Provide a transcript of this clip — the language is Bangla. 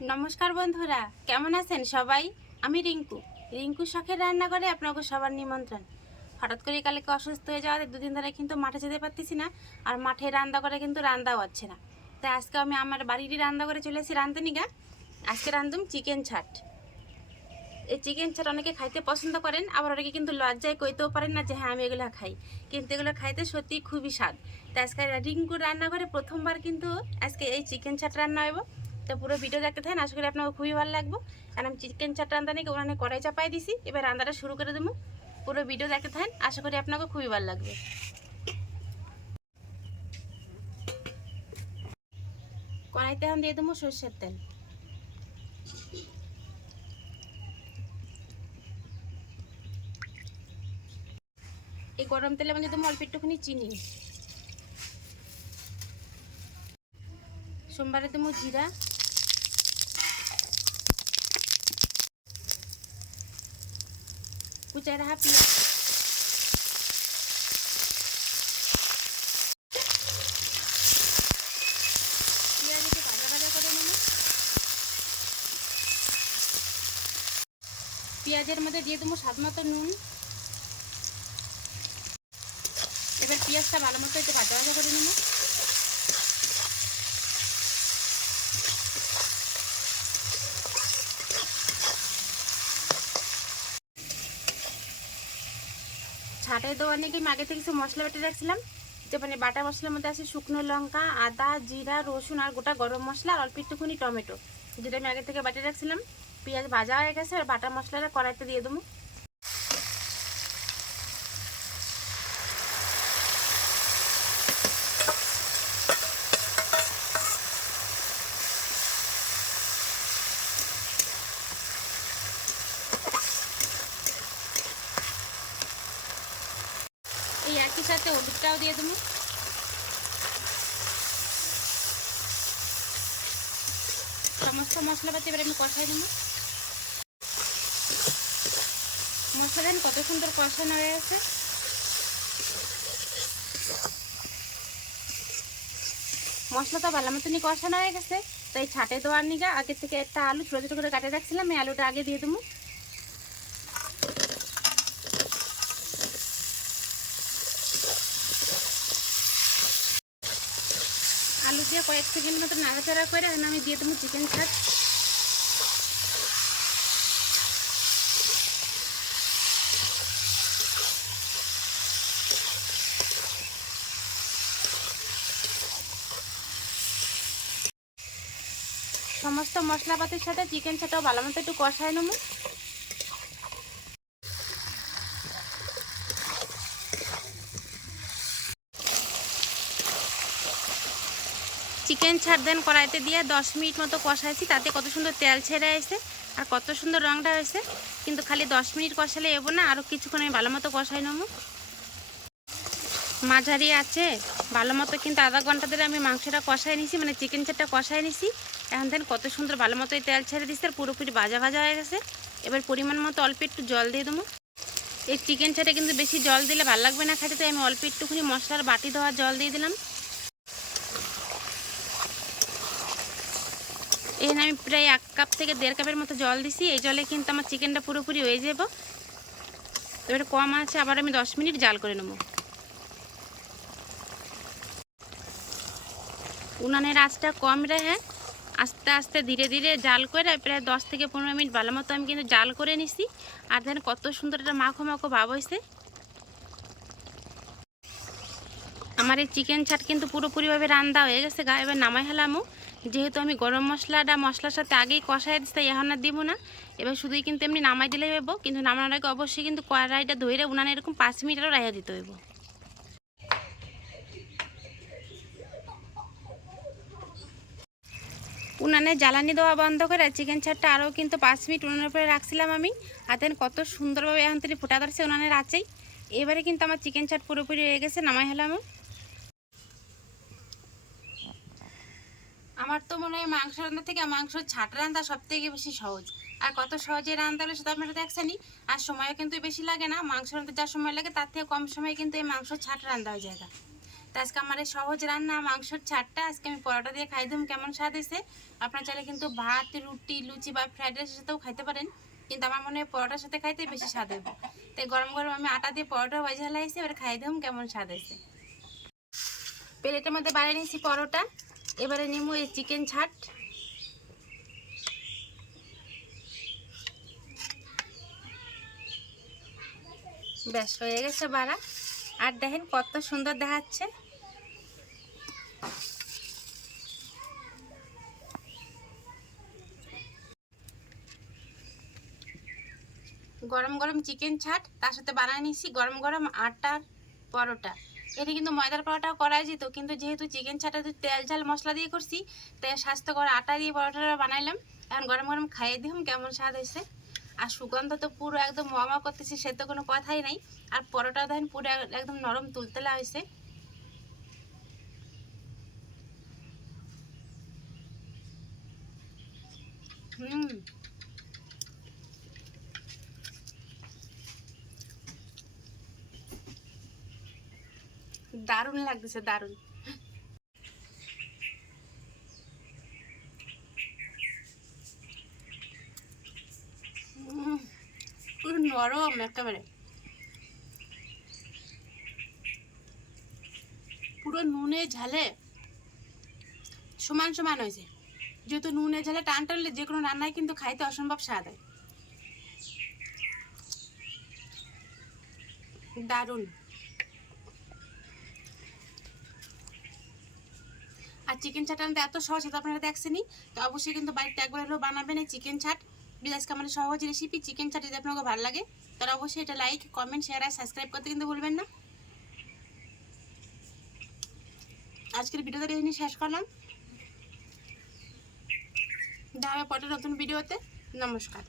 নমস্কার বন্ধুরা, কেমন আছেন সবাই? আমি রিঙ্কু। রিঙ্কু শখের রান্না করে আপনাকে সবার নিমন্ত্রণ। হঠাৎ করে কালকে অসুস্থ হয়ে যাওয়াতে দুদিন ধরে কিন্তু মাঠে যেতে পারতেছি না আর মাঠে রান্না করে কিন্তু রান্নাও হচ্ছে না। তাই আজকে আমি আমার বাড়িরই রান্না করে চলে এসেছি নিগা আজকে রান্ধুম চিকেন ছাট। এই চিকেন ছাট অনেকে খাইতে পছন্দ করেন, আবার অনেকে কিন্তু লজ্জায় কইতেও পারেন না যে হ্যাঁ আমি এগুলো খাই। কিন্তু এগুলো খাইতে সত্যিই খুবই স্বাদ। তাই আজকে রিঙ্কুর রান্নাঘরে প্রথমবার কিন্তু আজকে এই চিকেন ছাট রান্না হইব। তো পুরো ভিডিও দেখতে থাকেন, আশা করি আপনাকে খুবই ভালো লাগবে। কারণ আমি চিকেন চাট রান্না নিয়ে ওখানে কড়াই চাপাই দিছি। এবার রান্নাটা শুরু করে দেবো। পুরো ভিডিও দেখতে থাকেন, আশা করি আপনাকে খুবই ভালো লাগবে। কড়াইতে এখন দিয়ে দেবো সর্ষের তেল। এই গরম তেলে আমি দেবো অল্প একটুখানি চিনি। সোমবারে দেবো জিরা। ভাজা ভাজা করে নেব পেঁয়াজের মধ্যে দিয়ে দেবো স্বাদ মতো নুন। এবার পেঁয়াজটা ভালো মতো একটু ভাজা ভাজা করে নেব। ছাটে দোকানে আমি আগে থেকে কিছু মশলা বেটে রাখছিলাম। যে মানে বাটা মশলার মধ্যে আছে শুকনো লঙ্কা, আদা, জিরা, রসুন আর গোটা গরম মশলা আর অল্প একটুখানি টমেটো। যেটা আমি আগে থেকে বাটে রাখছিলাম। পেঁয়াজ ভাজা হয়ে গেছে, আর বাটা মশলাটা কড়াইতে দিয়ে দেবো এই একই সাথে হলুদটাও দিয়ে দেবো। সমস্ত মশলাপাতি এবার আমি কষাই দেবো মশলা কত সুন্দর কষানো হয়ে গেছে মশলা তো ভালো মতনই কষানো হয়ে গেছে, তাই ছাটে দেওয়ার নিগা। আগে থেকে একটা আলু ছোটো ছোটো করে কাটে রাখছিলাম, এই আলুটা আগে দিয়ে দেবো। দিয়ে কয়েক সেকেন্ড মতো নাড়াচাড়া করে এখন আমি দিয়ে দেবো চিকেন ছাট সমস্ত মশলাপাতির সাথে চিকেন ছাটাও ভালো মতো একটু কষায় নেব। চিকেন ছাড় দেন কড়াইতে দিয়ে দশ মিনিট মতো কষাইছি, তাতে কত সুন্দর তেল ছেড়ে আসে আর কত সুন্দর রঙটা হয়েছে। কিন্তু খালি দশ মিনিট কষালে এবো না আরও কিছুক্ষণ আমি ভালো মতো কষাই নেব। মাঝারি আছে, ভালো মতো কিন্তু আধা ঘণ্টা ধরে আমি মাংসটা কষাই নিছি মানে চিকেন চারটা কষাই নিছি। এখন দেন কত সুন্দর ভালো মতোই তেল ছেড়ে দিচ্ছে আর পুরোপুরি ভাজা ভাজা হয়ে গেছে। এবার পরিমাণ মতো অল্প একটু জল দিয়ে দেবো। এই চিকেন ছাটে কিন্তু বেশি জল দিলে ভালো লাগবে না খাইতে, তাই আমি অল্প একটুখানি মশলার বাটি দেওয়া জল দিয়ে দিলাম। এখানে আমি প্রায় এক কাপ থেকে দেড় কাপের মতো জল দিছি। এই জলে কিন্তু আমার চিকেনটা পুরোপুরি হয়ে যাব। এবার কম আছে, আবার আমি দশ মিনিট জাল করে নেব। উনানের আঁচটা কম রেখে আস্তে আস্তে ধীরে ধীরে জাল করে প্রায় দশ থেকে পনেরো মিনিট ভালো মতো আমি কিন্তু জাল করে নিছি। আর দেখেন কত সুন্দর একটা মাখো মাখো ভাব হয়েছে। আমার এই চিকেন ছাট কিন্তু পুরোপুরিভাবে রান্না হয়ে গেছে, গা এবার নামাই হেলামও যেহেতু আমি গরম মশলাটা মশলার সাথে আগেই কষাই দিচ্ছি তাই এখন আর দিব না। এবার শুধুই কিন্তু এমনি নামাই দিলে হইব, কিন্তু নামানোর আগে অবশ্যই কিন্তু কড়াইটা ধরে উনানে এরকম পাঁচ মিনিটেরও রাইয়া দিতে হইব। উনানে জ্বালানি দেওয়া বন্ধ করে চিকেন ছাড়টা আরও কিন্তু পাঁচ মিনিট উনানের উপরে রাখছিলাম আমি। আর দেন কত সুন্দরভাবে এখন থেকে ফোটা ধরছে উনানের আছেই এবারে কিন্তু আমার চিকেন ছাট পুরোপুরি হয়ে গেছে, নামাই হেলাম আমার তো মনে হয় মাংস রান্না থেকে মাংস ছাট রান্না সব থেকে বেশি সহজ। আর কত সহজে রান্না হলে সেটা আপনারা দেখছেনই। আর সময়ও কিন্তু বেশি লাগে না, মাংস রান্নাতে যা সময় লাগে তার থেকে কম সময়ে কিন্তু এই মাংস ছাট রান্না হয়ে যায় তো আজকে আমার এই সহজ রান্না মাংসর ছাটটা আজকে আমি পরোটা দিয়ে খাই দিম কেমন স্বাদ হয়েছে? আপনার চাইলে কিন্তু ভাত, রুটি, লুচি বা ফ্রাইড রাইসের সাথেও খাইতে পারেন। কিন্তু আমার মনে হয় পরোটার সাথে খাইতে বেশি স্বাদ হবে তাই গরম গরম আমি আটা দিয়ে পরোটা বাজে হালাইছি এবার খাই দিম কেমন স্বাদ হয়েছে। প্লেটের মধ্যে বানিয়ে নিয়েছি পরোটা। এবারে নিমু এই চিকেন ছাট। ব্যাস, হয়ে গেছে বাড়া। আর দেখেন কত সুন্দর দেখাচ্ছে। গরম গরম চিকেন ছাট, তার সাথে বানিয়ে নিয়েছি গরম গরম আটার পরোটা। এটা কিন্তু ময়দার পরোটাও করা যেত। কিন্তু যেহেতু চিকেন ছাটা তেল ঝাল মশলা দিয়ে করছি, তাই স্বাস্থ্যকর আটা দিয়ে পরোটাটা বানাইলাম। এখন গরম গরম খাইয়ে দিলাম, কেমন স্বাদ হয়েছে? আর সুগন্ধ তো পুরো একদম মামা করতেছি, সে তো কোনো কথাই নাই। আর পরোটা দেখেন পুরো একদম নরম তুলতেলা হয়েছে। হুম। দারুণ লাগতেছে, দারুণ। নরম একেবারে। পুরো নুনে ঝালে সমান সমান হয়েছে। যেহেতু নুনে ঝালে টান টানলে যে কোনো রান্নায় কিন্তু খাইতে অসম্ভব স্বাদ হয়। দারুণ। আর চিকেন চাট আনতে এত সহজ হতো আপনারা দেখছেনই। তো অবশ্যই কিন্তু বাড়িতে একবার হলেও বানাবেন এই চিকেন চাট আজকে আমাদের সহজ রেসিপি চিকেন চাট যদি আপনাকে ভালো লাগে, তাহলে অবশ্যই এটা লাইক কমেন্ট শেয়ার আর সাবস্ক্রাইব করতে কিন্তু ভুলবেন না। আজকের ভিডিওটা এখানে শেষ করলাম। দেখা হবে পরের নতুন ভিডিওতে নমস্কার।